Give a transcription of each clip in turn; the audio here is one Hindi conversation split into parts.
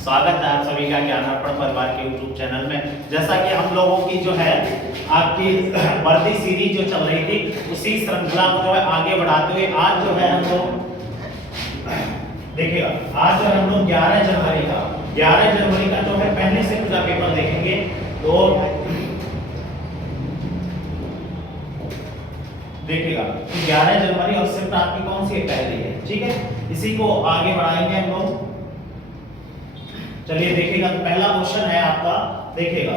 स्वागत है आप सभी का ज्ञान अर्पण परिवार के YouTube चैनल में। जैसा कि हम लोगों की जो है आपकी वर्दी सीरीज जो चल रही थी उसी श्रृंखला को जो है आगे बढ़ाते हुए आज जो है हम लोग देखिएगा, आज जो है हम लोग 11 जनवरी का जो है पहले से पूरा पेपर देखेंगे। तो देखिएगा 11 जनवरी और शिफ्ट आपकी कौन सी है, पहली है, ठीक है। इसी को आगे बढ़ाएंगे हम लोग। चलिए देखिएगा, तो पहला क्वेश्चन है आपका, देखिएगा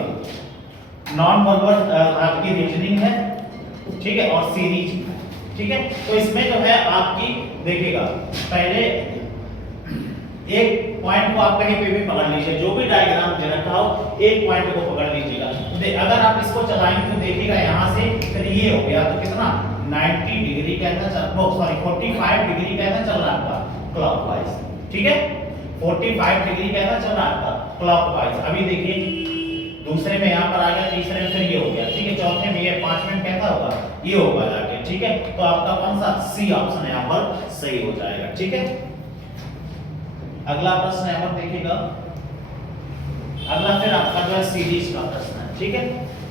नॉन वर्बल आपकी रीजनिंग है, ठीक है, और सीरीज, ठीक है। तो इसमें जो है आपकी देखिएगा, पहले एक पॉइंट को आप कहीं पे भी पकड़ लीजिए, जो भी डायग्राम दे रखा हो एक पॉइंट को पकड़ लीजिएगा। अगर आप इसको चलाएंगे तो देखिएगा यहाँ से फिर ये हो गया, तो कितना 90 डिग्री कहता चल, सॉरी 45 डिग्री कहता चल रहा है आपका क्लॉकवाइज, ठीक है, 45 डिग्री कहता चल रहा है आपका क्लॉकवाइज। अभी देखिए दूसरे में यहाँ पर आ गया, तीसरे में फिर ये हो गया, ठीक है, चौथे में ये, पांचवें में कैसा होगा, ये होगा जाके, ठीक है। तो आपका कौन सा सी ऑप्शन यहाँ पर सही हो जाएगा, ठीक है। अगला प्रश्न यहाँ पर देखिएगा, अगला फिर आपका जो है सीरीज का प्रश्न है, ठीक है।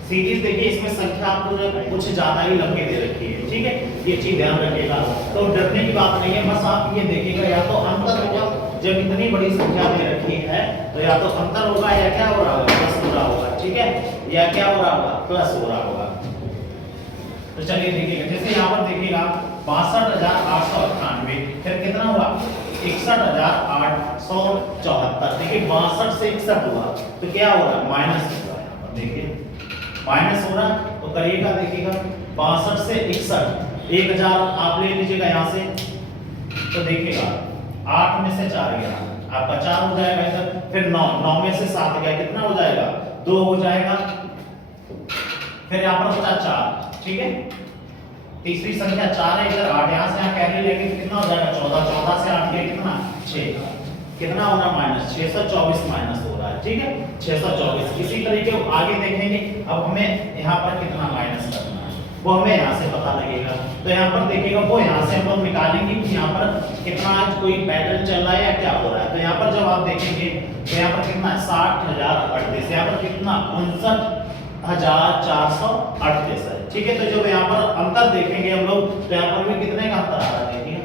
सीरीज देखिए, इसमें संख्या आपको कुछ ज्यादा ही लंबी दे रखी है, ठीक है, ये चीज ध्यान रखिएगा। तो डरने की बात नहीं है, बस आप ये देखिएगा, या तो अंतर होगा, जब इतनी बड़ी संख्या दे रखी है तो या तो अंतर होगा या क्या हो रहा होगा, प्लस हो रहा होगा, ठीक है, या क्या हो रहा होगा, प्लस हो रहा होगा। तो चलिए देखिएगा, जैसे यहाँ पर देखिएगा 62,898, फिर कितना हुआ 61,874, देखिए 62 से 61 हुआ तो क्या हो रहा है, माइनस हो रहा है, यहाँ पर देखिए माइनस हो रहा है। तो करिएगा, देखिएगा 62 से 61, 1000 आप ले लीजिएगा यहाँ से, तो देखिएगा 8 में से 4 गया आपका 4 हो जाएगा इधर, फिर 9 में से 7 गया, कितना हो जाएगा 2 हो जाएगा, फिर यहाँ पर बचा 4, ठीक है, तीसरी संख्या 4 है, इधर 8, यहाँ से यहाँ कैरी लेंगे तो कितना हो जाएगा 14, 14 से 8 गया कितना 6, कितना हो रहा माइनस 624 माइनस हो रहा है, ठीक है, 624। इसी तरीके आगे देखेंगे, अब हमें यहाँ पर कितना माइनस करना है वो हमें यहाँ से पता लगेगा। तो यहाँ पर देखिएगा, वो यहाँ से हम लोग निकालेंगे कि यहाँ पर कितना आज कोई पैटर्न चल रहा है या क्या हो रहा है। तो यहाँ पर जब आप देखेंगे तो यहाँ पर कितना 60,038, यहाँ पर कितना 59,438 है, ठीक है। तो जब यहाँ पर अंतर देखेंगे हम लोग तो यहाँ पर भी कितने का अंतर आ रहा है, देखिए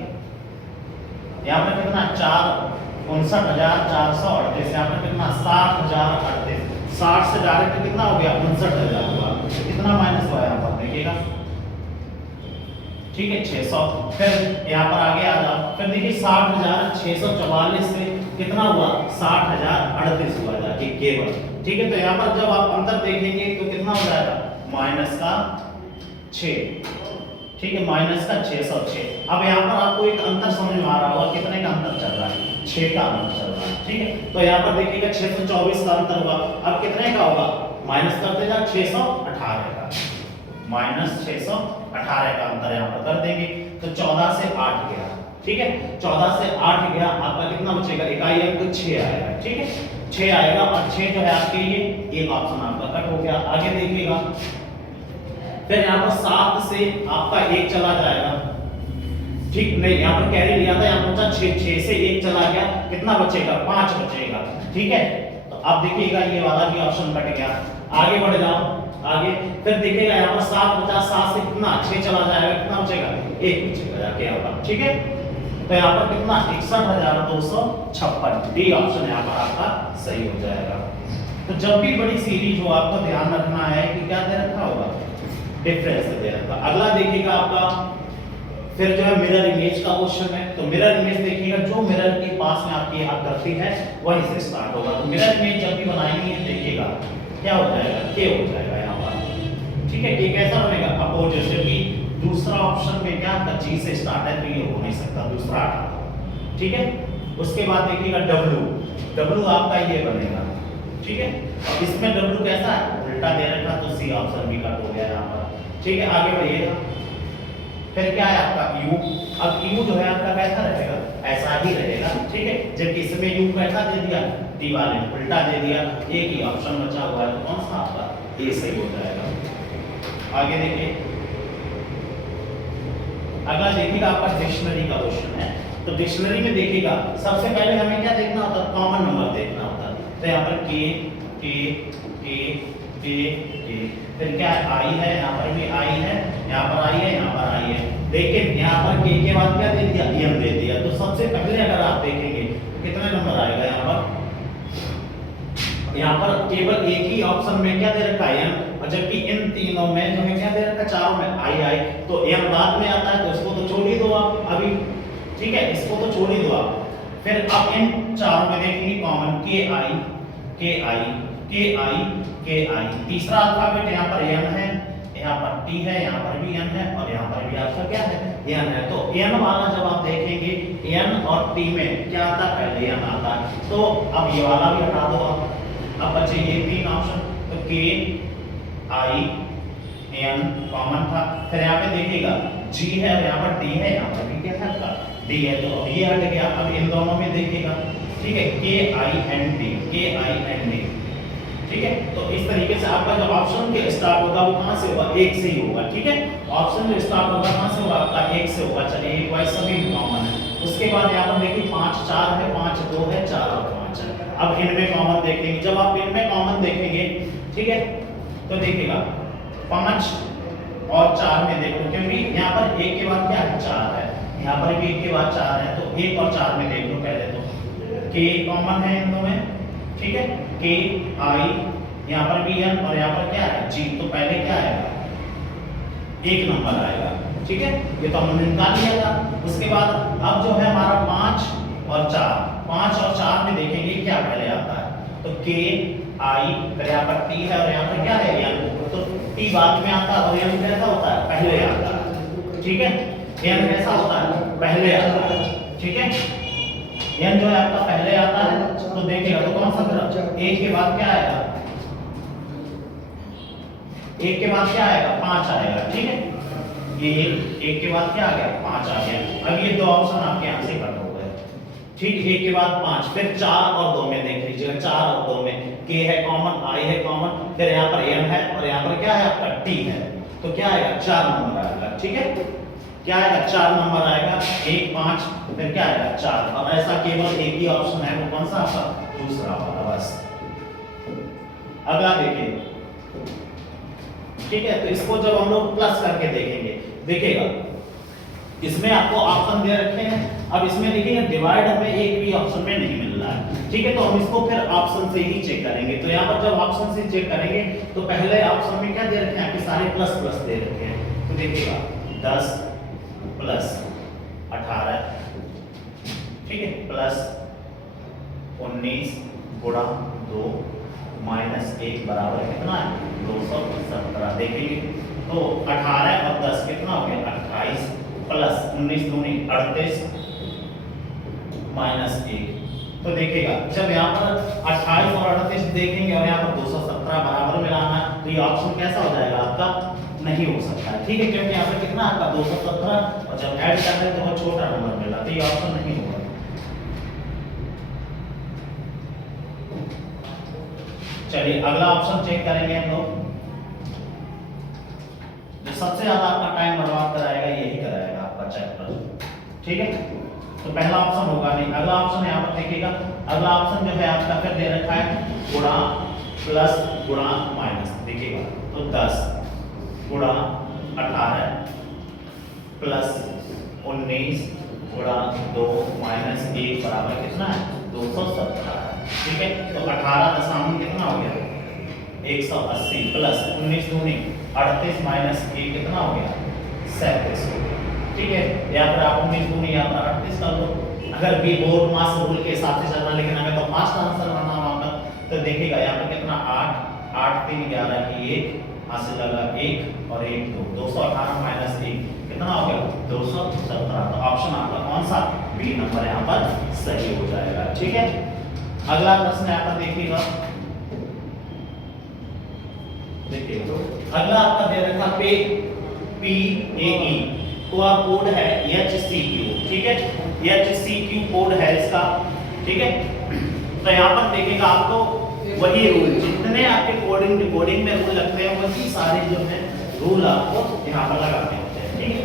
यहाँ पर कितना 59,438, यहाँ पर कितना 60,038, 60 से डायरेक्ट कितना हो गया 59,000 हुआ, कितना माइनस हुआ यहाँ पर देखिएगा, ठीक है 600। फिर यहाँ पर आगे आ जाओ, फिर देखिए 60,644 से कितना हुआ 60,038 हुआ जाके केवल, ठीक है। तो यहाँ पर जब आप अंतर देखेंगे तो कितना हो जाएगा माइनस का 6, ठीक है, माइनस का 606। अब यहाँ पर आपको एक अंतर समझ में आ रहा होगा, कितने का अंतर चल रहा है 6 का अंतर चल रहा है, ठीक है। तो यहाँ पर देखिएगा 624 का अंतर हुआ, अब कितने का होगा माइनस करते जा 618 का, माइनस 618 का अंतर यहाँ पर कर देंगे, तो 14 से 8 गया, ठीक है, 14 से 8 गया, आपका कितना बचेगा, इकाई अंक 6 आएगा, ठीक है, 6 आएगा, और 6 जो है आपके ये एक ऑप्शन आपका कट हो गया। आगे देखिएगा, फिर यहाँ पर 7 से आपका 1 चला जाएगा, ठीक नहीं, यहाँ पर कैरी लिया था, यहाँ पर बचा 6 से 1 चला गया, कितना बचेगा 5 बचेगा, ठीक है। तो अब देखिएगा ये वाला भी ऑप्शन कट गया। आगे बढ़ जाओ, आगे फिर देखिएगा यहाँ पर 7 बचा, 7 से कितना 6 चला जाएगा, कितना बचेगा 1 बचेगा जाके यहाँ पर, ठीक है। तो यहाँ पर कितना 61,256, डी ऑप्शन यहाँ पर आपका सही हो जाएगा। तो जब भी बड़ी सीरीज हो आपको ध्यान रखना है कि क्या दे रखा होगा, डिफरेंस दे रखा। अगला देखिएगा आपका फिर जो है मिरर इमेज का क्वेश्चन है। तो मिरर इमेज देखिएगा, जो मिरर के पास में आपकी आकृति है वहीं से स्टार्ट होगा। तो मिरर इमेज जब भी बनाएंगे देखिएगा क्या हो जाएगा, के हो जाएगा यहाँ पर, ठीक है। के कैसा बनेगा अपोजिट, जबकि दूसरा ऑप्शन में क्या था जी से स्टार्ट है, तो ये हो नहीं सकता, दूसरा आता, ठीक है। उसके बाद देखिएगा डब्लू आपका ये बनेगा, ठीक है। अब इसमें डब्लू कैसा है, उल्टा दे रखा, तो सी ऑप्शन भी कट हो गया यहाँ पर, ठीक है। आगे बढ़िएगा, फिर क्या है आपका यू। अब यू जो है आपका कैसा रहेगा, ऐसा ही रहेगा, ठीक है, जबकि इसमें यू कैसा दे दिया, दीवार ने उल्टा दे दिया, एक ही ऑप्शन बचा हुआ है, तो कौन सा आपका ये सही हो जाएगा। आगे देखिए, अगला देखिएगा आपका डिक्शनरी का क्वेश्चन है। तो डिक्शनरी में देखिएगा सबसे पहले हमें क्या देखना होता है, कॉमन नंबर देखना होता है। तो यहाँ पर के फिर क्या है, आई है, यहाँ पर भी आई है, यहाँ पर आई है, यहाँ पर आई है। लेकिन यहाँ पर के बाद क्या दे दिया, एन दे दिया। तो सबसे पहले अगर आप देखेंगे तो कितने नंबर आएगा यहाँ पर केवल एक ही ऑप्शन में क्या दे रखा है, एन, और जबकि इन तीनों में जो है क्या दे रखा है, चारों में आई। तो एन बाद में आता है तो इसको तो छोड़ ही दो आप अभी, ठीक है, इसको तो छोड़ ही दो आप। फिर अब इन चारों में देखेंगे कॉमन के आई। तीसरा अल्फाबेट यहाँ पर एन है, यहाँ पर टी है, यहाँ पर भी एन है, और यहाँ पर भी आपका क्या है, एन है। तो एन वाला जब आप देखेंगे एन और टी में क्या आता है, पहले एन आता है। तो अब ये वाला भी हटा दो आप। अब बचे ये तीन ऑप्शन, तो के आई एन कॉमन था। फिर यहाँ पे देखिएगा जी है और यहाँ पर डी है, यहाँ पर भी क्या है आपका डी है, तो अब ये हट गया। अब इन दोनों में देखिएगा, ठीक है, के आई एन डी, ठीक है। तो इस तरीके से आपका जो ऑप्शन के स्टार्ट होगा वो कहां से होगा, एक से ही होगा, ठीक है। ऑप्शन जो स्टार्ट होगा कहां से होगा, आपका एक से होगा। चलिए एक वाइज सभी कॉमन है। उसके बाद यहाँ पर देखिए 5 4 है, 5 2 है, 4 और 5 है। अब इनमें कॉमन देखेंगे, जब आप इनमें कॉमन देखेंगे, ठीक है, तो देखिएगा 5 और 4 में देखो, क्योंकि यहाँ पर एक के बाद क्या है, 4 है, यहाँ पर भी एक के बाद 4 है, तो 1 और 4 में देख लो पहले तो के कॉमन है इन दोनों में, ठीक है। के आई, यहाँ पर भी एन, और यहाँ पर क्या है जी, तो पहले क्या आएगा, एक नंबर आएगा, ठीक है। ये तो हमने निकाल लिया था। उसके बाद अब जो है हमारा 5 और 4 में देखेंगे क्या पहले आता है, तो के आई, फिर यहाँ पर टी है और यहाँ पर क्या है एन, तो टी बाद में आता है और एन कैसा होता है, पहले आता है, ठीक है। एन कैसा होता है, पहले आता है, ठीक है। एन जो है आपका पहले आता है, तो देखिएगा तो कौन सा तरफ, एक के बाद क्या आएगा, एक के बाद क्या आएगा, 5 आएगा, ठीक है। ये एक के बाद क्या आ गया, 5 आ गया। अब ये दो ऑप्शन आपके यहां से कट हो गए, ठीक। एक के बाद 5, फिर 4 और 2 में देख लीजिएगा, 4 और 2 में के है कॉमन, आई है कॉमन, फिर यहाँ पर एन है और यहाँ पर क्या है आपका टी है, तो क्या आएगा, 4 नंबर आएगा, ठीक है। क्या आएगा, 4 नंबर आएगा, 1 5, फिर क्या आएगा 4। और ऐसा केवल एक ही ऑप्शन है, वो कौन सा आपका, दूसरा वाला, बस। अगला देखिए, ठीक है, तो इसको जब हम लोग प्लस करके देखेंगे, देखिएगा इसमें आपको ऑप्शन दे रखे हैं। अब इसमें देखिए डिवाइड हमें एक भी ऑप्शन में नहीं मिल रहा है, ठीक है, तो हम इसको फिर ऑप्शन से ही चेक करेंगे। तो यहाँ पर जब ऑप्शन से चेक करेंगे तो पहले ऑप्शन में क्या दे रखे हैं, आपके सारे प्लस प्लस दे रखे हैं। तो देखिएगा 10 प्लस 18, ठीक है, प्लस 19 गुणा 2 माइनस 1 बराबर कितना है, 217। देखिए तो 18 और 10 कितना हो गया, 28, प्लस 19 दूनी 38 माइनस 1। तो देखिएगा जब यहाँ पर 28 और 38 देखेंगे और यहाँ पर 217 बराबर में लाना है, तो ये ऑप्शन कैसा हो जाएगा आपका, नहीं हो सकता है, ठीक है, क्योंकि यहाँ पर कितना आपका 217, और जब ऐड करते हैं तो बहुत छोटा नंबर मिला, तो ये ऑप्शन नहीं होगा। चलिए अगला ऑप्शन चेक करेंगे हम लोग। जो सबसे ज्यादा आपका टाइम बर्बाद कराएगा यही कराएगा आपका चैप्टर, ठीक है। तो पहला ऑप्शन होगा नहीं, अगला ऑप्शन यहाँ पर देखिएगा। अगला ऑप्शन जो है आपका फिर दे रखा है गुणा प्लस गुणा माइनस, देखिएगा तो 10 गुणा 18 प्लस 19 गुणा 2 माइनस 1 बराबर कितना है, 217, ठीक है। तो 18 दशमलव कितना हो गया, 180, प्लस 19 दूनी 38 माइनस 1 कितना हो गया, 37 हो गया, ठीक है। यहाँ पर आप 19 दूनी यहाँ पर 38 कर लो, अगर भी बोर्ड मास रूल के हिसाब से चलना, लेकिन हमें तो फास्ट आंसर बनाना होगा। तो देखिएगा यहाँ पर कितना 8 3 11 की 1 हासिल लगा 1 और 1 2, 218 माइनस 1 कितना हो गया, 217। तो ऑप्शन आपका कौन सा, बी नंबर यहाँ पर सही हो जाएगा, ठीक है। अगला प्रश्न यहाँ पर देखिएगा, देखिए अगला आपका दे रखा पे PAE का कोड है HCQ, ठीक है, HCQ कोड है इसका, ठीक है। तो यहाँ पर देखिएगा आपको वही रूल, जितने आपके कोडिंग डिकोडिंग में रूल लगते हैं वही सारे जो है रूल आपको यहाँ पर लगाने होते हैं, ठीक है।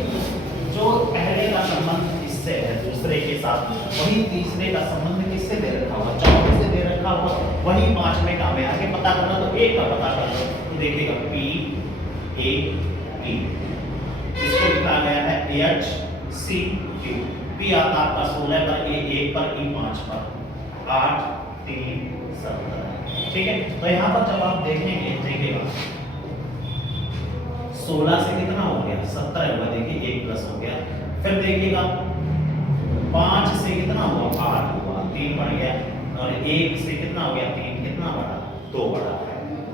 जो पहले का संबंध इससे है, दूसरे दूसरे के साथ वही तीसरे का संबंध किससे दे रखा हुआ, चौथे से दे रखा हुआ, वही पांचवें का में आगे पता करना, तो एक का पता कर लो तो देखिएगा P A E, इसको लिखा गया है H C Q, P आता आपका 16 पर, A 1 पर, E 5 पर, 8 3 17, ठीक है। तो यहाँ पर जब आप देखेंगे देखिएगा 16 से कितना हो गया 17 हुआ, देखिए 1 प्लस हो गया, फिर देखिएगा 5 से कितना हुआ 8 हुआ, 3 बढ़ गया, और 1 से कितना हो गया 3, कितना बढ़ा 2 बढ़ा,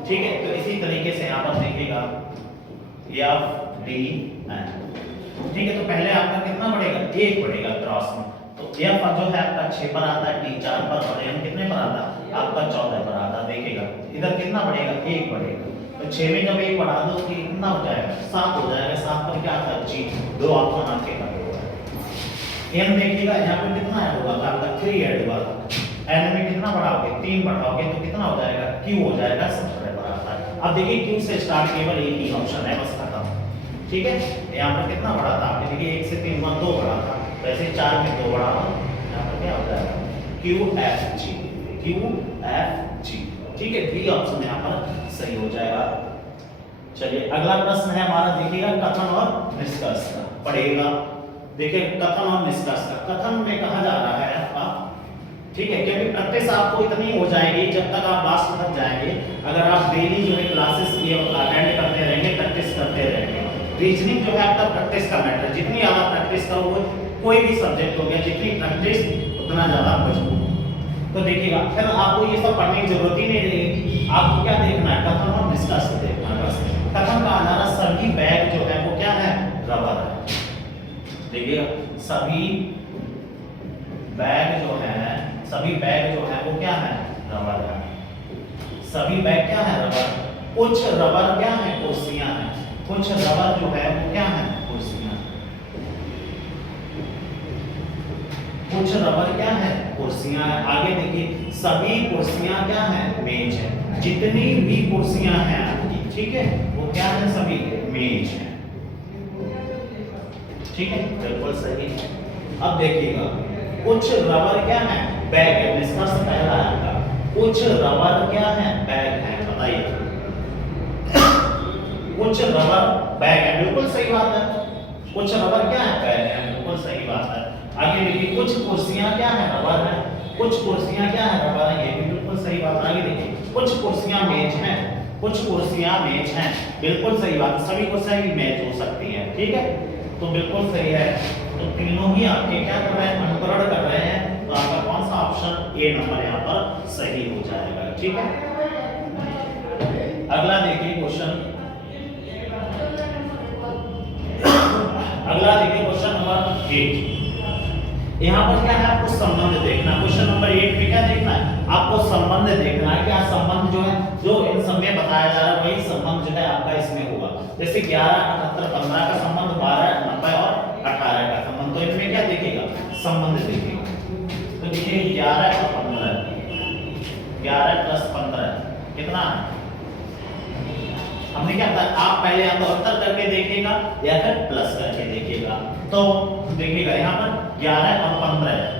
ठीक है। तो इसी तरीके से यहाँ पर देखिएगा F D N, ठीक है। तो पहले आपका कितना बढ़ेगा 1 बढ़ेगा क्रॉस में, तो F जो है आपका 6 पर आता है, D 4 पर, और N कितने पर आता है आपका 14 पर आता है, देखिएगा इधर कितना बढ़ेगा 1 बढ़ेगा, तो 6 में जब 1 बढ़ा दो तो कितना हो जाएगा 7 हो जाएगा, 7 पर क्या आता है G, 2 ऑप्शन आपके का N देखिएगा यहाँ पे कितना ऐड होगा आपका 3 ऐड हुआ, N में कितना बढ़ाओगे 3 बढ़ाओगे तो कितना हो जाएगा Q हो जाएगा 17 पर आता है। अब देखिए Q से स्टार्ट केवल एक ही ऑप्शन है, बस खत्म, ठीक है। यहाँ पर कितना बढ़ा था आपने, देखिए 1 से 3 में 2 बढ़ा था, वैसे 4 में 2 बढ़ा दो, यहाँ पर क्या हो जाएगा Q F G, Q F G, ठीक है। बी ऑप्शन यहाँ पर सही हो जाएगा। चलिए अगला प्रश्न है हमारा, देखिएगा कथन और निष्कर्ष का पढ़ेगा, देखिए कथन और निष्कर्ष का। कथन में कहा जा रहा है आपका, ठीक है, क्योंकि प्रैक्टिस आपको इतनी हो जाएगी जब तक आप लास्ट तक जाएंगे, अगर आप डेली जो है क्लासेस ये अटेंड करते रहेंगे, प्रैक्टिस करते रहेंगे। रीजनिंग जो है आपका प्रैक्टिस का मैटर, जितनी ज्यादा प्रैक्टिस करोगे कोई भी सब्जेक्ट हो गया, जितनी प्रैक्टिस उतना ज्यादा मजबूत। तो देखिएगा फिर आपको ये सब पढ़ने की जरूरत ही नहीं रहेगी, आपको क्या देखना है कथन और निष्कर्ष देखना है बस। कथन का आधार सभी बैग जो है वो क्या है रबर है, देखिएगा सभी बैग जो है वो क्या है रबर है, सभी बैग क्या है रबर, कुछ रबर क्या है कुर्सियां हैं, कुछ रबर जो है वो क्या है कुर्सियां, कुछ रबर क्या है कुर्सियां है। आगे देखिए सभी कुर्सियां क्या है मेज है, जितनी भी कुर्सियां हैं आपकी, ठीक है, वो क्या है सभी मेज है, ठीक है, बिल्कुल सही। अब देखिएगा कुछ रबर क्या है बैग है, निष्कर्ष पहला है आपका, कुछ रबर क्या है बैग है, बताइए कुछ रबर बैग है, बिल्कुल सही बात है, कुछ रबर क्या है बैग है, बिल्कुल सही बात है। आगे देखिए कुछ कुर्सियां क्या है रबर है, कुछ कुर्सियां क्या है रबर है, ये भी बिल्कुल सही बात है। आगे देखिए कुछ कुर्सियां मेज हैं, कुछ कुर्सियां मेज हैं, बिल्कुल सही बात है, सभी कुर्सियां भी मेज हो सकती हैं, ठीक है, तो बिल्कुल सही है। तो तीनों ही आपके क्या कर रहे हैं अनुकरण कर रहे हैं, तो आपका कौन सा ऑप्शन ए नंबर यहाँ पर सही हो जाएगा, ठीक है। अगला देखिए क्वेश्चन, अगला देखिए क्वेश्चन नंबर 8। यहाँ पर क्या है आपको संबंध देखना, क्वेश्चन नंबर 8 में क्या देखना है आपको संबंध देखना है, क्या संबंध जो है जो इन सब में बताया जा रहा है वही संबंध जो है आपका इसमें होगा। जैसे 11 78 15 का संबंध, 12 90 और 18 का संबंध, तो इनमें क्या देखेगा संबंध देखेगा। तो देखिए 11 और 15, 11 प्लस 15 कितना है, हमने क्या था आप पहले या तो अंतर करके देखिएगा या फिर प्लस करके देखिएगा। तो देखिएगा यहाँ पर 11 और 15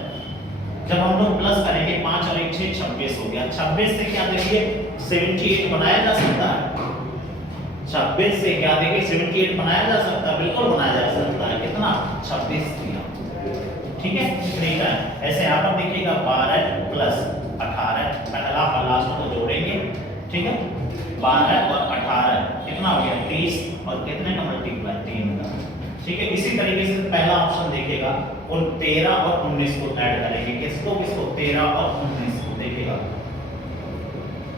जब हम लोग प्लस करेंगे 5 और 1 6 26 हो गया, 26 से क्या देखिए 78 बनाया जा सकता है, 26 से क्या देखिए 78 बनाया जा सकता है, बिल्कुल बनाया जा सकता है, कितना 26 दिया, ठीक है। ठीक है ऐसे यहाँ पर देखिएगा 12 प्लस 18 पहला और लास्ट को जोड़ेंगे, ठीक है, 12 और 18 कितना हो गया 30 और कितने का मल्टीप्लाई 3 का, ठीक है। इसी तरीके से पहला ऑप्शन देखिएगा और 13 और 19 को ऐड करेंगे, किसको किसको 13 और 19 को, देखिएगा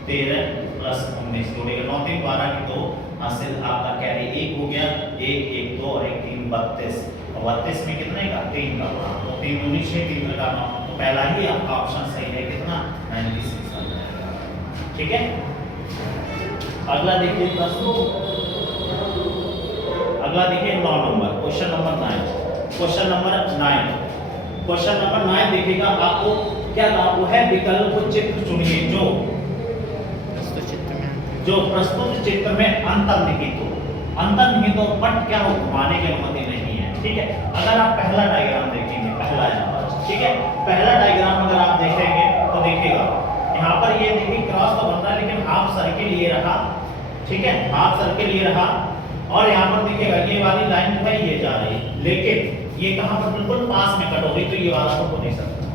13 प्लस 19 जोड़ेगा 9 3 12 की 2 हासिल आपका कैरी 1 हो गया, 1 1 2 और 1 3 32 और 32 में कितने का 3 का गुणा, तो 3 19 6 3 का 9, तो पहला ही आपका ऑप्शन सही है, कितना 96 आ जाएगा, ठीक है। अगला देखिए प्रश्न, अगला देखिए 9 number question number 9, question number 9, question number 9 देखिएगा आपको क्या लागू है विकल्प चित्र चुनिए जो प्रस्तुत चित्र में अंतर्निहित हो, अंतर्निहित हो बट क्या हो घुमाने की अनुमति नहीं है, ठीक है। अगर आप पहला डायग्राम देखेंगे, पहला यहाँ पर ठीक है। पहला डायग्राम अगर आप देखेंगे तो देखिएगा यहाँ पर ये देखिए क्रॉस तो बन रहा है लेकिन हाफ सर्किल ये रहा, ठीक है, हाफ सर्किल ये रहा और यहाँ पर देखिएगा ये वाली लाइन जो है ये जा रही है, लेकिन ये कहाँ पर बिल्कुल पास में कट हो गई, तो ये वाला तो हो नहीं सकता,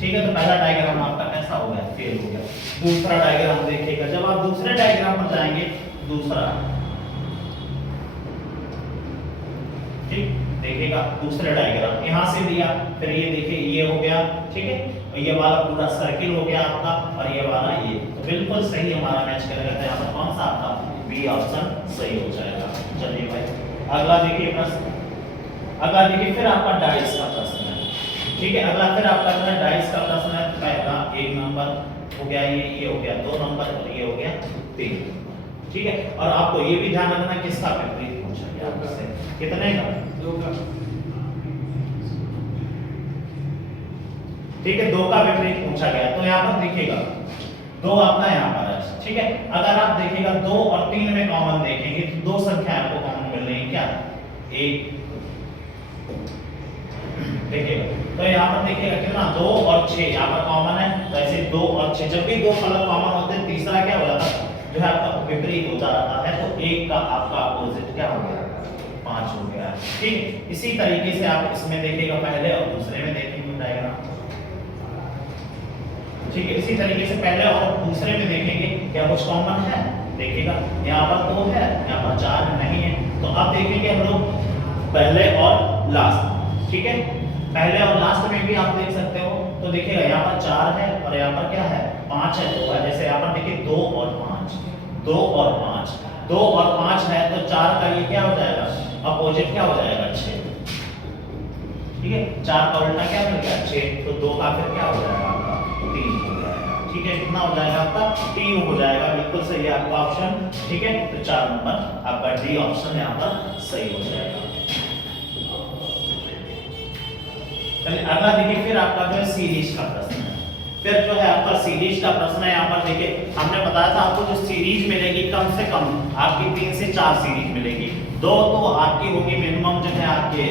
ठीक है। तो पहला डायग्राम आपका कैसा हो गया, फेल हो गया। दूसरा डायग्राम देखिएगा, जब आप दूसरे डायग्राम पर जाएंगे, दूसरा, ठीक, देखिएगा दूसरा डायग्राम यहाँ से दिया, फिर ये देखिए ये हो गया, ठीक है, ये वाला पूरा सर्किल हो गया आपका और ये वाला ये, तो बिल्कुल सही हमारा मैच करेगा। तो यहाँ पर कौन सा आपका बी ऑप्शन सही हो जाएगा। चलिए भाई अगला देखिए प्रश्न, अगला देखिए फिर आपका डाइस का प्रश्न है, ठीक है। अगला फिर आपका जो है डाइस का प्रश्न है। पहला 1 नंबर हो गया, ये हो गया 2 नंबर और ये हो गया 3, ठीक है। और आपको ये भी ध्यान रखना किसका विपरीत पूछा गया आपसे, कितने का, 2 का, ठीक है, 2 का विपरीत पूछा गया। तो यहाँ पर देखिएगा 2 आपका यहाँ पर है, ठीक है। अगर आप देखिएगा 2 और 3 में कॉमन देखेंगे तो 2 संख्या आपको कॉमन मिल रही है, क्या, 1, देखिएगा। तो यहाँ पर देखिएगा कितना 2 और 6 यहाँ पर कॉमन है, तो ऐसे 2 और 6 जब भी 2 फलक कॉमन होते हैं तीसरा क्या हो जाता है, जो है आपका विपरीत हो जाता है, तो 1 का आपका अपोजिट क्या हो गया, 5 हो गया, ठीक। इसी तरीके से आप इसमें देखिएगा पहले और दूसरे में देखेंगे डायग्राम, ठीक है। इसी तरीके से पहले और दूसरे में देखेंगे क्या कुछ कॉमन है, देखिएगा यहाँ पर 2 है, यहाँ पर 4 नहीं है, तो अब देखेंगे हम लोग पहले और लास्ट, ठीक है। पहले और लास्ट में भी आप देख सकते हो, तो देखिएगा यहाँ पर 4 है और यहाँ पर क्या है 5 है, तो जैसे यहाँ पर देखिए 2 और 5, 2 और 5, 2 और 5 है, तो 4 का ये क्या हो जाएगा, अपोजिट क्या हो जाएगा 6, ठीक है। 4 का उल्टा क्या मिल गया 6, तो 2 का फिर क्या हो जाएगा आपका 3 हो जाएगा, ठीक है। कितना हो जाएगा आपका 3 हो जाएगा, बिल्कुल सही है आपका ऑप्शन, ठीक है। तो 4 नंबर आपका डी ऑप्शन यहाँ पर सही हो जाएगा। चलिए अगला देखिए फिर आपका जो है सीरीज का प्रश्न है। फिर जो है आपका सीरीज का प्रश्न है, यहाँ पर देखिए हमने बताया था आपको जो सीरीज मिलेगी कम से कम आपकी 3 से 4 सीरीज मिलेगी, 2 तो आपकी होगी मिनिमम जो है आपके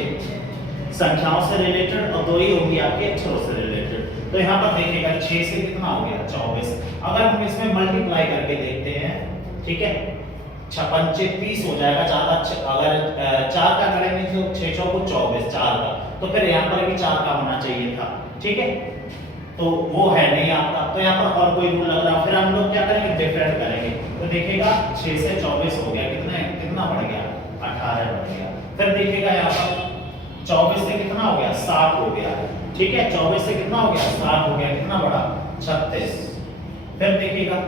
संख्याओं से रिलेटेड और 2 ही होगी आपके अक्षरों से रिलेटेड। तो यहाँ पर देखिएगा 6 से कितना हो गया 24, अगर हम इसमें मल्टीप्लाई करके देखते हैं, ठीक है, 6 पंचे 30 हो जाएगा, ज्यादा अगर 4 का करेंगे तो 6 चौको 24, 4 का, तो फिर यहाँ पर भी 4 का होना चाहिए था, ठीक है। तो वो है नहीं आपका, तो यहाँ पर और कोई रूल लग रहा, फिर हम लोग क्या करेंगे डिफरेंट करेंगे, तो देखिएगा 6 से 24 हो गया, कितना बढ़ गया 18 बढ़ गया। फिर देखिएगा यहाँ पर 24 से कितना हो गया 60 हो गया, ठीक है, 24 से कितना हो गया 60 हो गया, कितना बढ़ा 36। फिर देखिएगा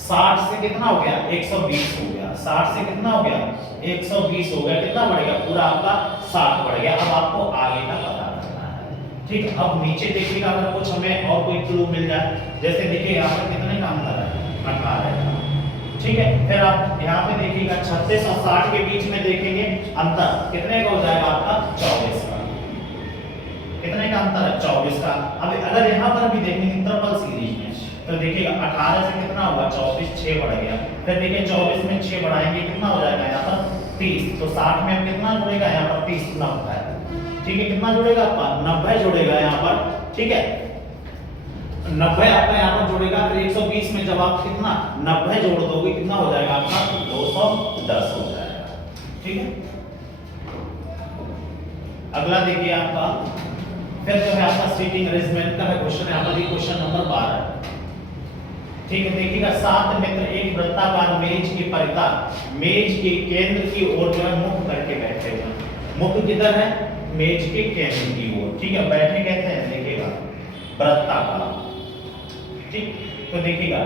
60 से कितना हो गया 120 हो गया, 60 से कितना हो गया 120 हो गया, कितना बढ़ेगा पूरा आपका 60 बढ़ गया। अब आपको आगे का पता करना है, ठीक है। अब नीचे देखिएगा अगर कुछ हमें और कोई क्लू मिल जाए, जैसे देखिए यहाँ पर कितने का अंतर है 18 का, ठीक है। फिर आप यहाँ पे देखिएगा 36 और 60 के बीच में देखेंगे अंतर कितने का हो जाएगा आपका 24 का, कितने का अंतर है 24 का। अब अगर यहाँ पर भी देखेंगे ट्रिपल सीरीज में, तो देखिएगा 18 से कितना हुआ 24, 6 बढ़ गया। फिर देखिए 24 में 6 बढ़ाएंगे कितना हो जाएगा यहाँ पर 30, तो 60 में कितना जुड़ेगा यहाँ पर 30 90, ठीक है, कितना जुड़ेगा आपका 90 जुड़ेगा यहाँ पर, ठीक है, 90 आपका यहाँ पर जुड़ेगा। फिर 120 में जब आप कितना 90 जोड़ दोगे कितना हो जाएगा आपका 210 हो जाएगा, ठीक है। अगला देखिए आपका फिर जो है आपका सीटिंग अरेंजमेंट का है क्वेश्चन, यहाँ पर क्वेश्चन नंबर 12, ठीक है। देखिएगा 7 मित्र एक वृत्ताकार मेज के परितः मेज के केंद्र की ओर जो है मुख करके बैठे हुए, मुख किधर है मेज के केंद्र की ओर, ठीक है, बैठे कहते हैं देखिएगा वृत्ताकार, ठीक। तो देखिएगा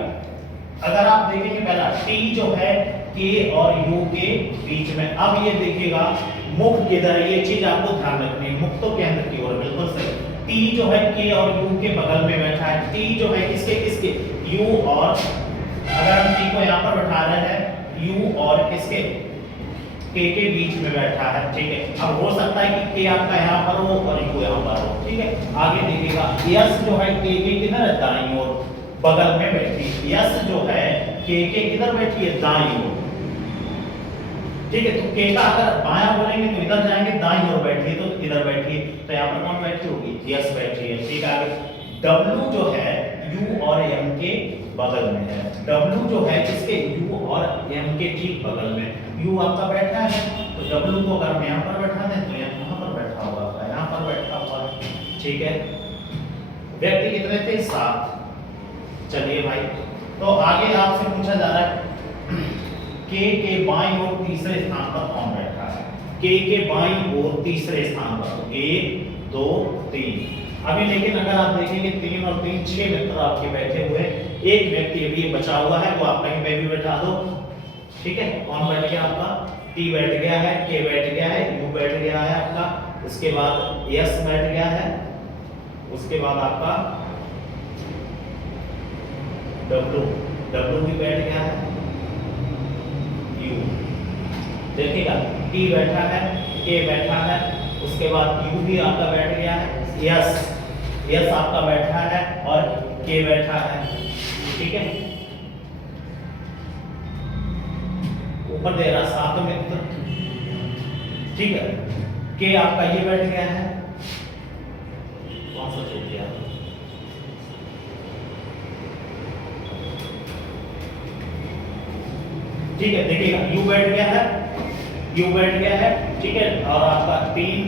अगर आप देखेंगे पहला T जो है K और U के बीच में, अब ये देखिएगा मुख किधर है, ये चीज आपको ध्यान रखनी है, मुख तो केंद्र की ओर बिल्कुल सही। T जो है K और U के बगल में बैठा है, T जो है किसके किसके U और, अगर हम T को यहाँ पर बैठा रहे हैं U और किसके K के बीच में बैठा है, ठीक है। अब हो सकता है कि K आपका यहाँ पर हो और U यहाँ पर हो, ठीक है। आगे देखिएगा S जो है K के किधर है दाईं ओर बगल में बैठी, S जो है K के किधर बैठी है दाईं ओर, ठीक है, तो के का अगर बायां बोलेंगे तो इधर जाएंगे, दाईं ओर बैठिए तो इधर बैठिए, तो यहाँ पर कौन बैठी होगी, यस बैठी है। ठीक है, आगे डब्ल्यू जो है यू और एम के बगल में है, डब्ल्यू जो है किसके, यू और एम के ठीक बगल में, यू आपका बैठा है तो डब्ल्यू को अगर हम यहाँ पर बैठा दें तो यहाँ पर बैठा हुआ है, यहाँ पर बैठा हुआ है। ठीक है, व्यक्ति कितने थे, 7। चलिए भाई, तो आगे आपसे पूछा जा रहा है के बाईं ओर तीसरे स्थान पर कौन बैठा है, के बाईं ओर तीसरे स्थान पर 1 2 3। अभी लेकिन अगर आप देखेंगे 3 और 3 6 मित्र आपके बैठे हुए, एक व्यक्ति अभी बचा हुआ है, वो आप कहीं पे भी बैठा दो। ठीक है, कौन बैठ गया आपका, टी बैठ गया है, के बैठ गया है, यू बैठ गया है आपका, उसके बाद एस बैठ गया है, उसके बाद आपका डब्ल्यू भी बैठ गया है, यू देखिएगा, टी बैठा है, के बैठा है, उसके बाद यू भी आपका बैठ गया है, यस आपका बैठा है और के बैठा है। ठीक है, ऊपर दे रहा 7 मित्र। ठीक है, के आपका ये बैठ गया है, कौन सा छूट गया, ठीक है, देखिएगा यू बैठ गया है, यू बैठ गया है। ठीक है, और आपका 3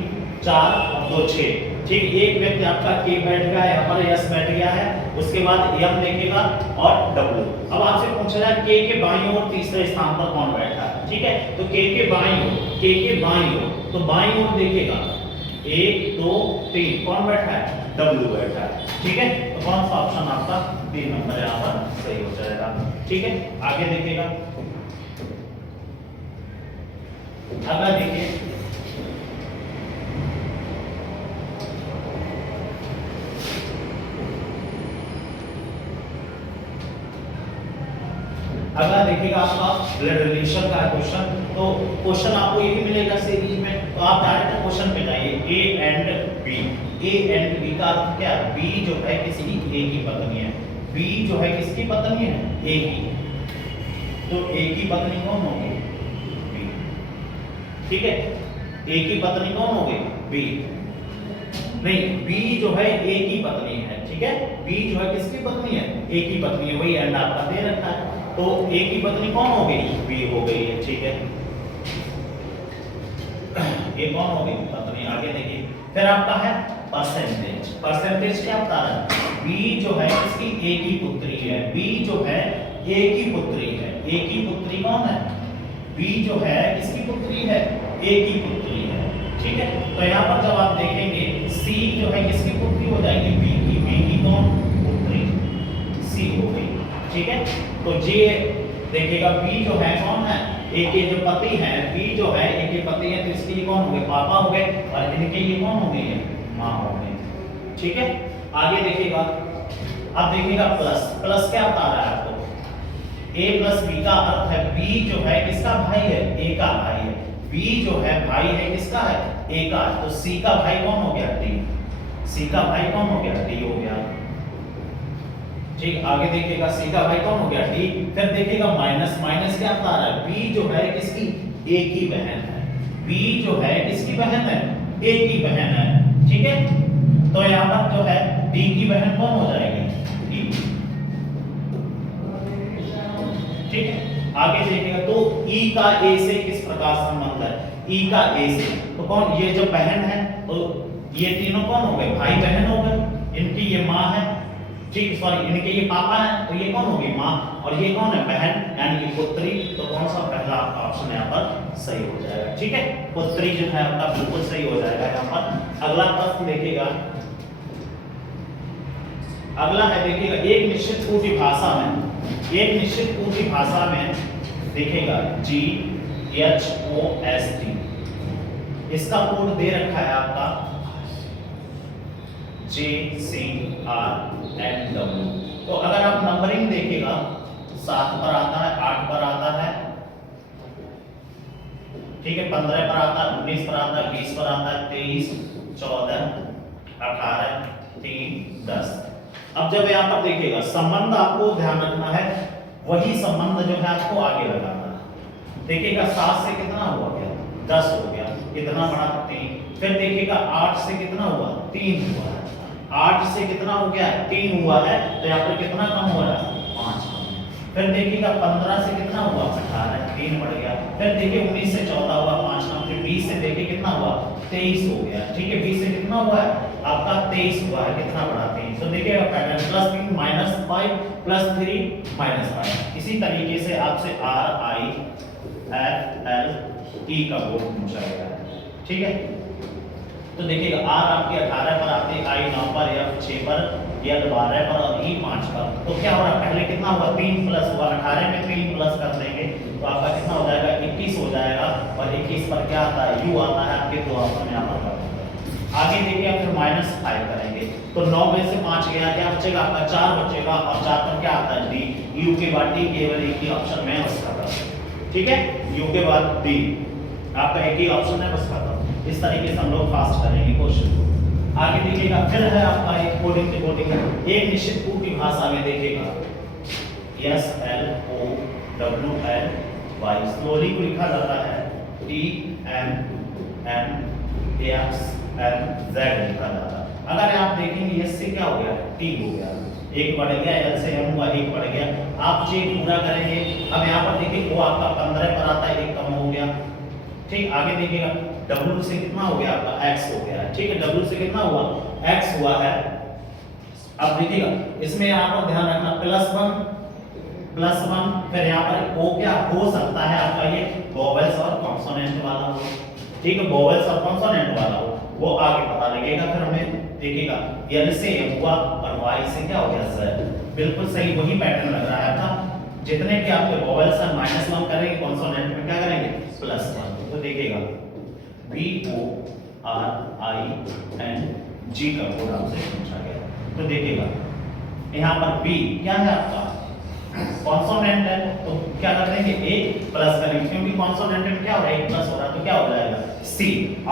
4 और 2 6। ठीक, एक व्यक्ति आपका के बैठ गया है, यहाँ पर यस बैठ गया है, उसके बाद एम देखेगा और डब्ल्यू। अब आपसे पूछा जाए के बाईं ओर तीसरे स्थान पर कौन बैठा है। ठीक है, तो के बाईं ओर, तो बाईं ओर देखेगा 1 2 3 कौन बैठा है, डब्ल्यू बैठा है। ठीक है, तो कौन सा ऑप्शन आपका 3 नंबर यहाँ पर सही हो जाएगा। ठीक है, आगे देखिएगा, अगला देखिए, अगला देखिएगा आपका ब्लड रिलेशन का क्वेश्चन। तो क्वेश्चन आपको ये भी मिलेगा सीरीज में, तो आप डायरेक्ट क्वेश्चन पे जाइए, ए एंड बी का अर्थ क्या है, बी जो है किसी ए की पत्नी है, बी जो है किसकी पत्नी है, ए की, तो ए की पत्नी कौन होगी, बी। ठीक है, ए की पत्नी कौन होगी, बी नहीं, बी जो है ए की पत्नी है। ठीक है, बी जो है किसकी पत्नी है, ए की पत्नी है, वही एंड आपका दे रखा है, तो ए की पत्नी कौन हो गई, बी हो गई है। ठीक है, ये कौन हो गई पत्नी। आगे देखिए, फिर आपका है परसेंटेज क्या बता रहा है, बी जो है किसकी, ए की पुत्री है, बी जो है ए की पुत्री है, ए की पुत्री कौन है, बी जो है किसकी पुत्री है, ए की पुत्री है। ठीक है, तो यहाँ पर जब आप देखेंगे सी जो है किसकी पुत्री हो जाएगी, बी की कौन पुत्री, सी हो गई। ठीक है, तो जे देखिएगा बी जो है कौन है, ए के जो पति हैं, बी जो है ए के पति हैं, तो इसके लिए कौन हो गए, पापा हो गए, और इनके लिए कौन हो गई है, माँ हो गई। ठीक है, आगे देखिएगा, अब देखिएगा प्लस क्या बता रहा है आपको, a प्लस बी का अर्थ है बी जो है किसका भाई है, ए का भाई है, बी जो है भाई है किसका है, ए का, तो सी का भाई कौन हो गया, डी, सी का भाई कौन हो गया, डी हो गया। ठीक, आगे देखिएगा सी का भाई कौन हो गया, डी। फिर देखिएगा माइनस क्या बता रहा है, बी जो है किसकी, ए की बहन है, बी जो है किसकी बहन है, ए की बहन है। ठीक है, तो यहाँ पर जो है डी की बहन कौन हो जाएगी, डी। ठीक है, आगे देखिएगा, तो ई का ए से किस प्रकार संबंध है, ई का ए से, तो कौन, ये जो बहन है, तो ये तीनों कौन हो गए, भाई बहन हो गए, इनकी ये माँ है, ठीक, सॉरी इनके ये पापा है, तो ये कौन होगी, माँ, और ये कौन है, बहन, यानी कि पुत्री। तो कौन सा पहला आपका ऑप्शन यहाँ पर सही हो जाएगा। ठीक है, पुत्री जो है आपका बिल्कुल सही हो जाएगा यहाँ पर। अगला प्रश्न देखिएगा, अगला है देखिएगा, एक निश्चित पूर्वी भाषा में देखिएगा GHOST, इसका कोड दे रखा है आपका JCRNW। तो अगर आप नंबरिंग देखिएगा 7 पर आता है, 8 पर आता है, ठीक है, 15 पर आता है, 19 पर आता है, 20 पर आता है, 23 14 18 3 10। अब जब यहाँ पर देखिएगा संबंध आपको ध्यान रखना है, वही संबंध जो है आपको आगे लगाना है। देखिएगा 7 से कितना हुआ गया 10 हो गया, इतना बड़ा 3। फिर देखिएगा 8 से कितना हुआ 3 हुआ है, 8 से कितना हो गया 3 हुआ है, तो यहाँ पर कितना कम हो रहा है 5 कम है। फिर देखिएगा 15 से कितना हुआ 18, 3 बढ़ गया। फिर देखिए 19 से 14 हुआ 5 कम। फिर 20 से देखिए कितना हुआ 23 हो गया, ठीक है। 20 से कितना हुआ है आपका 23 हुआ है, कितना बड़ा 23। तो देखिएगा पैटर्न +3 -5 +3 -5। इसी तरीके से आपसे R I F L E का कोड पूछा गया है, ठीक है। तो देखिएगा R आपके 18 पर आते, I 9 पर, F 6 पर, L 12 पर और E 5 पर। तो क्या हो रहा है पहले कितना हुआ 3 प्लस हुआ, 18 में 3 प्लस कर देंगे तो आपका कितना हो जाएगा 21 हो जाएगा। और 21 पर क्या आता है U आता है आपके, तो ऑप्शन यहाँ पर कर देंगे। आगे देखिए आप फिर -5 करेंगे तो 9 में से 5 गया, क्या बचेगा आपका 4 बचेगा। और 4 पर क्या आता है D, U के बाद D केवल एक ही ऑप्शन में बस खत्म, ठीक है। U के बाद D आपका एक ही ऑप्शन है बस खत्म। इस तरीके से हम लोग फास्ट करेंगे क्वेश्चन को। आगे देखिएगा फिर है आपका एक कोडिंग डिकोडिंग, एक निश्चित कोड की भाषा में देखिएगा S L O W L Y slowly को लिखा जाता है T M N X N Z लिखा जाता है। अगर आप देखेंगे S से क्या हो गया T हो गया, एक बढ़ गया, L से M हुआ, एक बढ़ गया। आप चेक पूरा करेंगे। अब यहाँ पर देखिए वो आपका 15 पर आता है, एक कम हो गया, ठीक। आगे देखिएगा W से कितना हो गया आपका X हो गया, ठीक है। W से कितना हुआ X हुआ है। अब देखिएगा इसमें यहाँ पर ध्यान रखना +1 फिर यहाँ पर O क्या हो सकता है आपका ये वोवेल्स और कॉन्सोनेंट वाला हो, ठीक है। वोवेल्स और कॉन्सोनेंट वाला हो वो आगे पता लगेगा। फिर हमें देखिएगा L से M हुआ और Y से क्या हो गया Z, बिल्कुल सही वही पैटर्न लग रहा है आपका। जितने भी आपके वोवेल्स हैं -1 करेंगे, कॉन्सोनेंट में क्या करेंगे +1। तो देखिएगा B O R I N G का कोड आपसे पूछा गया। तो देखिएगा यहाँ पर B क्या है आपका कॉन्सोनेंट है, तो क्या कर देंगे एक प्लस करेंगे, क्योंकि कॉन्सोनेंट में क्या हो रहा है एक प्लस हो रहा है, तो क्या हो जाएगा C।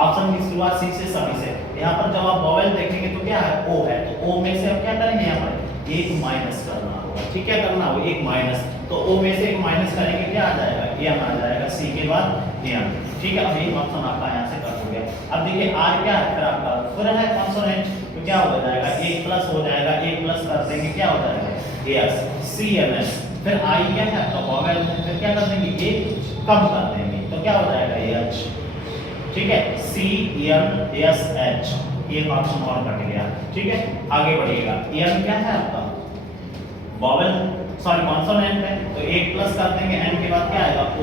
ऑप्शन की शुरुआत C से सभी से। यहाँ पर जब आप वोवेल देखेंगे तो क्या है O है, तो O में से अब क्या करेंगे यहाँ पर एक माइनस करना होगा, ठीक है। करना होगा एक माइनस, तो O में से एक माइनस करेंगे क्या आ जाएगा M आ जाएगा, C के बाद M, ठीक है। अब एक ऑप्शन आपका यहाँ से कर हो गया। अब देखिए R क्या है फिर आपका फिर है कॉन्सोनेंट, तो क्या हो जाएगा एक प्लस हो जाएगा, एक प्लस कर देंगे क्या हो जाएगा S C M S। फिर I क्या है आपका वोवेल, फिर क्या कर देंगे एक कम कर देंगे, तो क्या हो जाएगा H, ठीक है। C M S H, एक ऑप्शन और कट गया, ठीक है। आगे बढ़िएगा M क्या है आपका वोवेल सॉरी कॉन्सोनेंट है, तो एक प्लस कर देंगे, N के बाद क्या आएगा O,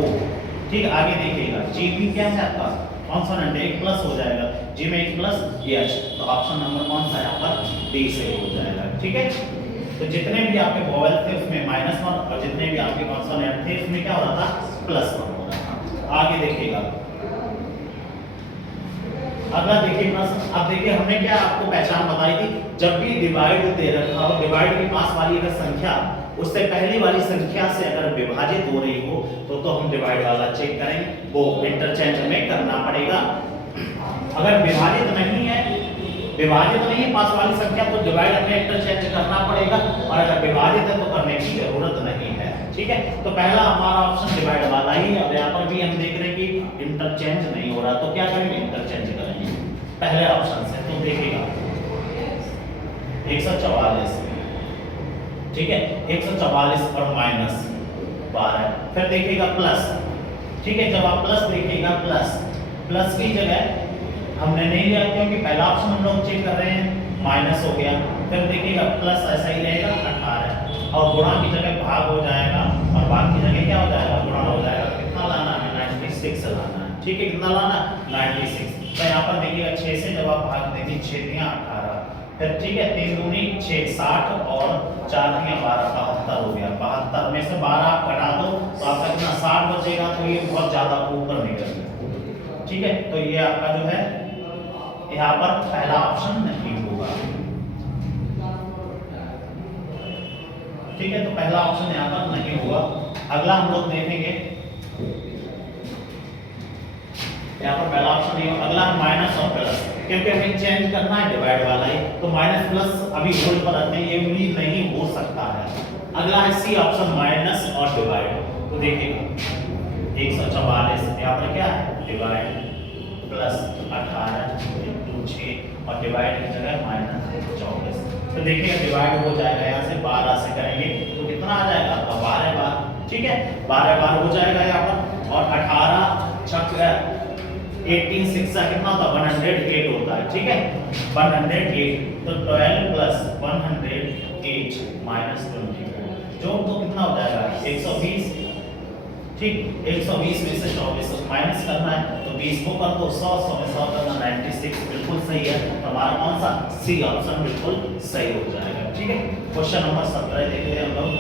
ठीक। आगे देखिएगा G भी क्या है आपका कॉन्सोनेंट है, एक प्लस हो जाएगा, G में एक प्लस H, तो ऑप्शन नंबर कौन सा है यहाँ पर D से हो जाएगा, ठीक है। तो जितने भी आपके वोवेल थे उसमें -1 और जितने भी आपके कॉन्सोनेंट थे उसमें क्या हो रहा था +1 हो रहा था। आगे देखिएगा अगला देखिए प्रश्न। अब देखिए हमने क्या आपको पहचान बताई थी, जब भी डिवाइड दे रखा हो, डिवाइड के पास वाली अगर संख्या उससे पहली वाली संख्या से अगर विभाजित हो रही हो तो हम डिवाइड वाला चेक करेंगे, वो इंटरचेंज हमें करना पड़ेगा। अगर विभाजित नहीं है पास वाली संख्या तो डिवाइड हमें इंटरचेंज करना पड़ेगा, और अगर विभाजित है तो करने की जरूरत नहीं है, ठीक है। तो पहला हमारा ऑप्शन डिवाइड वाला ही है। अब यहाँ पर भी हम देख रहे हैं कि इंटरचेंज नहीं हो रहा, तो क्या करेंगे इंटरचेंज करेंगे पहले ऑप्शन से। तो देखिएगा 144, ठीक है 144 और -12, फिर देखिएगा प्लस, ठीक है। जब आप प्लस देखिएगा प्लस की जगह हमने नहीं लिया क्योंकि पहला ऑप्शन हम लोग चेक कर रहे हैं, माइनस हो गया। फिर देखिएगा प्लस ऐसा ही रहेगा 18, और गुणा की जगह भाग हो जाएगा, और भाग की जगह क्या हो जाएगा गुणा हो जाएगा। कितना लाना है 96 लाना है, ठीक है। कितना लाना 96। तो यहाँ पर देखिएगा 6 से जब आप भाग देंगे 6 दिया 18, फिर ठीक है 3 दूनी 6 60 और 4 दिया 12 72 हो गया। 72 में से 12 आप घटा दो तो आपका कितना 60 बचेगा, तो ये बहुत ज्यादा ऊपर निकल गया, ठीक है। तो ये आपका जो है यहाँ पर पहला ऑप्शन नहीं होगा, ठीक है। तो पहला ऑप्शन यहाँ पर नहीं होगा। अगला हम लोग देखेंगे, यहाँ पर पहला ऑप्शन नहीं होगा। अगला माइनस और प्लस, क्योंकि हमें चेंज करना है डिवाइड वाला ही, तो माइनस प्लस अभी होल्ड पर रखते हैं, ये भी नहीं हो सकता है। अगला है सी ऑप्शन माइनस और डिवाइड। तो देखिएगा 144 यहाँ पर क्या है डिवाइड प्लस 18 इंटू 6 और डिवाइड की जगह -24। तो देखिए डिवाइड हो जाएगा, यहाँ से 12 से करेंगे तो कितना आ जाएगा आपका 12 बार, ठीक है 12 बार हो जाएगा यहाँ पर। और 18 छक 18 6 कितना होता है 108 होता है, ठीक है 108। तो 12 प्लस 108 माइनस 20 जो तो कितना हो जाएगा 120, ठीक 120 में से 24 माइनस करना है तो 20 को कर दो 100 100 में 100 करना 96 बिल्कुल सही है। हमारा कौन सा सी ऑप्शन बिल्कुल सही हो जाएगा, ठीक है। क्वेश्चन नंबर 17 देखते हैं हम लोग।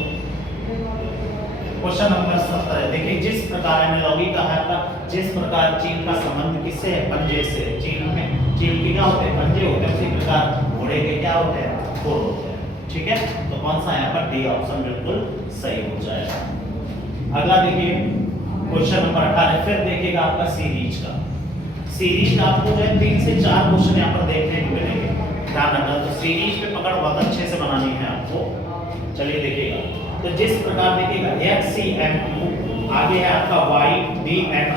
क्वेश्चन नंबर 17 देखिए, जिस प्रकार एनालॉगी का है आपका, जिस प्रकार चील का संबंध किससे है पंजे से, चील के क्या होते हैं पंजे होते हैं, उसी प्रकार घोड़े के क्या होते हैं खुर होते हैं, ठीक है। तो कौन सा यहाँ पर डी ऑप्शन बिल्कुल सही हो जाएगा। अगला देखिए क्वेश्चन नंबर 18 फिर देखिएगा आपका सीरीज का। सीरीज का आपको जो है 3 से 4 क्वेश्चन यहाँ पर देखने को मिलेंगे, ध्यान रखना। तो सीरीज पे पकड़ बहुत अच्छे से बनानी है आपको। चलिए देखिएगा, तो जिस प्रकार देखिएगा HCM2 आगे है आपका YDNR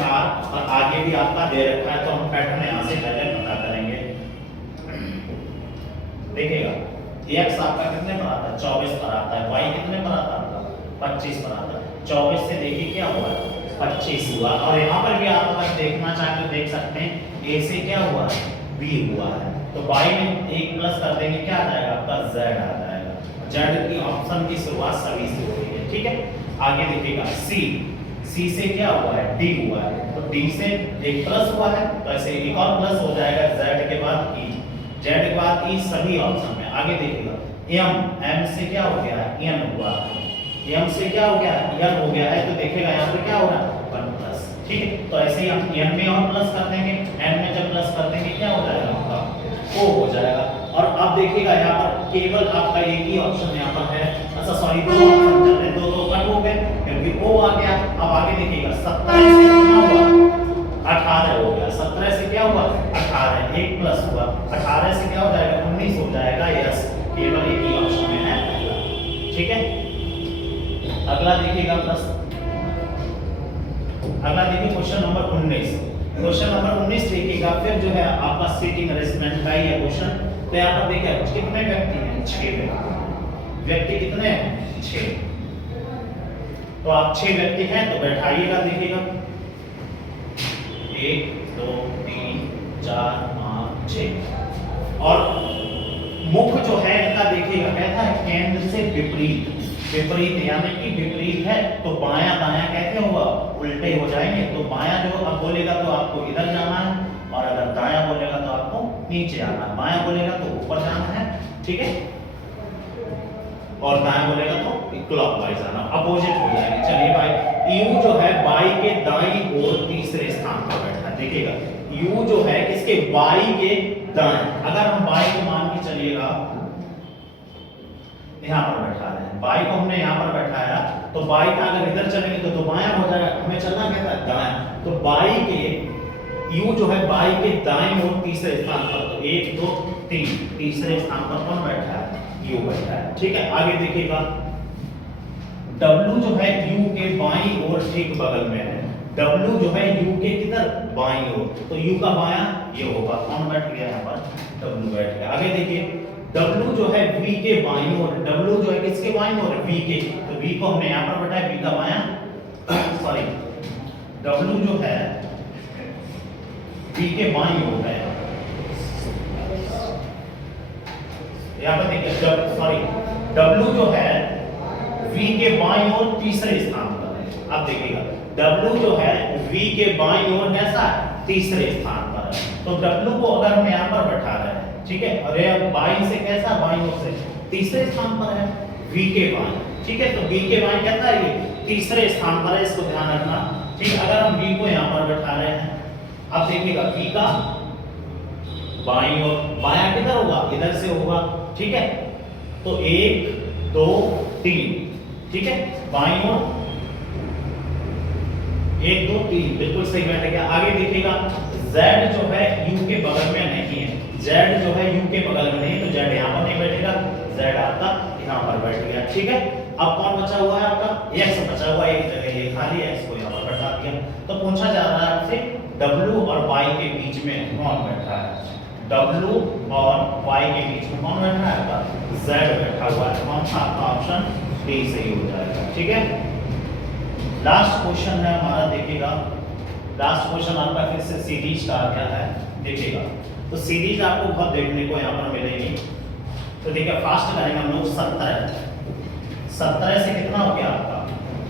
और आगे भी आपका दे रखा है, तो हम पैटर्न यहाँ से पहले पता करेंगे। देखिएगा x आपका कितने पर आता है 24 पर आता है, y कितने पर आता है आपका 25 पर आता है। 24 से देखिए क्या हुआ 25 हुआ, और यहाँ पर भी आप अगर देखना चाहें तो देख सकते हैं a से क्या हुआ b हुआ है, तो y में 1 प्लस कर देंगे क्या आ जाएगा आपका z आ जाएगा। z की ऑप्शन की शुरुआत सभी से हो रही है, ठीक है। आगे देखिएगा c से क्या हुआ है d हुआ है, तो d से 1 प्लस हुआ है तो ऐसे एक और प्लस हो जाएगा z के बाद e, z के बाद e सभी ऑप्शन में। आगे देखिएगा m से क्या हो गया है n हुआ है, m से क्या हो गया है n हो गया है, तो देखिएगा यहाँ पे क्या हो रहा है 1 प्लस, ठीक है। तो ऐसे ही हम n में और प्लस कर देंगे, n में जब प्लस कर देंगे क्या हो जाएगा आपका o हो जाएगा। और अब देखिएगा यहाँ पर केवल आपका एक ही ऑप्शन यहाँ पर है, अच्छा सॉरी 2 ऑप्शन चल रहे, दो कट हो गए क्योंकि o आ गया। अब आगे देखिएगा 17 से कितना हुआ 18 हो गया, 17 से क्या हुआ 18 1 प्लस हुआ, 18 से क्या हो जाएगा 19 हो जाएगा, यस केवल एक ही ऑप्शन में है पहला, ठीक है। अगला देखिएगा प्रश्न, अगला देखिए क्वेश्चन नंबर 19। क्वेश्चन नंबर 19 देखिएगा, फिर जो है आपका सीटिंग अरेंजमेंट का ही है क्वेश्चन। तो यहाँ पर देखिए कितने व्यक्ति हैं 6 व्यक्ति कितने हैं 6। तो आप 6 व्यक्ति हैं तो बैठाइएगा, देखिएगा 1 2 3 4 5 6। और मुख जो है इनका देखिएगा कहता है केंद्र से विपरीत, विपरीत यानी कि विपरीत है तो बायां दायां कैसे होगा उल्टे हो जाएंगे। तो बायां जो अब बोलेगा तो आपको इधर जाना है, और अगर दायां बोलेगा तो आपको नीचे आना है, बायां बोलेगा तो ऊपर जाना है, ठीक है, और दायां बोलेगा तो क्लॉकवाइज आना, अपोजिट हो जाएंगे। चलिए भाई u जो है बाई के दाईं ओर तीसरे स्थान पर बैठा है, देखिएगा u जो है किसके बाई के दाएं, अगर हम बाई को मान के चलिएगा यहाँ पर बैठा रहे हैं, बाई को हमने यहाँ पर बैठाया तो बाई का अगर इधर चलेंगे तो बायां हो जाएगा, हमें चलना क्या था दायां। तो बाई के u जो है बाई के दाएं ओर तीसरे स्थान पर, तो 1 2 3 तीसरे स्थान पर कौन बैठा है u बैठा है, ठीक है। आगे देखिएगा w जो है u के बाईं ओर ठीक बगल में है, w जो है u के किधर बाईं ओर, तो u का बायां ये होगा, कौन बैठ गया यहाँ पर w बैठ गया। आगे देखिए W जो है V के बाईं ओर, W जो है किसके बाईं ओर V के, तो V को हमने यहाँ पर बैठाया V का बायां, सॉरी W जो है V के बाईं ओर है, यहाँ पर देखिए सॉरी W जो है V के बाईं ओर तीसरे स्थान पर है। अब देखिएगा W जो है V के बाईं ओर कैसा तीसरे स्थान पर है, तो W को अगर हम यहाँ पर बैठा रहे हैं, ठीक है, और ये बाईं से कैसा बाईं ओर से तीसरे स्थान पर है V के बाईं, ठीक है। तो V के बाईं कहता है ये तीसरे स्थान पर है, इसको ध्यान रखना, ठीक। अगर हम V को यहाँ पर बैठा रहे हैं, अब देखिएगा V का बाईं ओर, बायां किधर होगा इधर से होगा, ठीक है। तो 1 2 3, ठीक है, बाईं ओर 1 2 3 बिल्कुल सही बैठ गया। आगे देखिएगा Z जो है U के बगल में नहीं है, Z जो है U के बगल में नहीं, तो Z यहाँ पर नहीं बैठेगा, Z आपका यहाँ पर बैठ गया, ठीक है। अब कौन बचा हुआ है आपका X बचा हुआ है, एक जगह ये खाली है, इसको यहाँ पर पर बैठा दिया। तो पूछा जा रहा है आपसे W और Y के बीच में कौन बैठा है, W और Y के बीच में कौन बैठा है आपका Z बैठा हुआ है। कौन सा आपका ऑप्शन डी सही हो जाएगा। ठीक है, लास्ट क्वेश्चन है हमारा, देखिएगा लास्ट क्वेश्चन आपका फिर से सीरीज का आ गया है, देखिएगा तो सीरीज आपको बहुत देखने को यहाँ पर मिलेगी। तो देखिए फास्ट करेंगे हम लोग। 17 से कितना हो गया आपका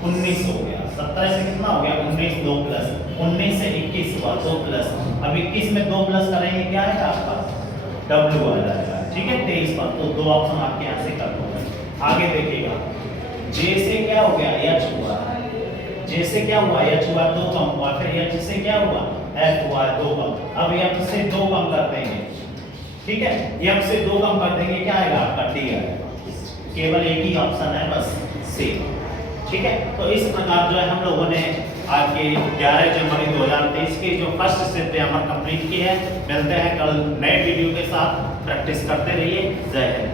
19 हो गया, 17 से कितना हो गया 19, 2 प्लस 19 से 21 हुआ 2 प्लस, अब 21 में 2 प्लस करेंगे क्या है आपका W आ जाएगा। ठीक है, 23 पर तो 2 ऑप्शन आपके यहाँ से कर दो। आगे देखिएगा J से क्या हो गया H हुआ, J से क्या हुआ H हुआ 2 कम हुआ, फिर H से क्या हुआ F हुआ 2 कम, अब F से 2 कम कर देंगे। ठीक है, F से 2 कम कर देंगे क्या आएगा आपका D आएगा। केवल एक ही ऑप्शन है बस C। ठीक है, तो इस प्रकार जो है हम लोगों ने आपके 11 जनवरी 2023 के जो फर्स्ट स्टेप पे हमारा कंप्लीट की है। मिलते हैं कल नए वीडियो के साथ, प्रैक्टिस करते रहिए। जय हिंद।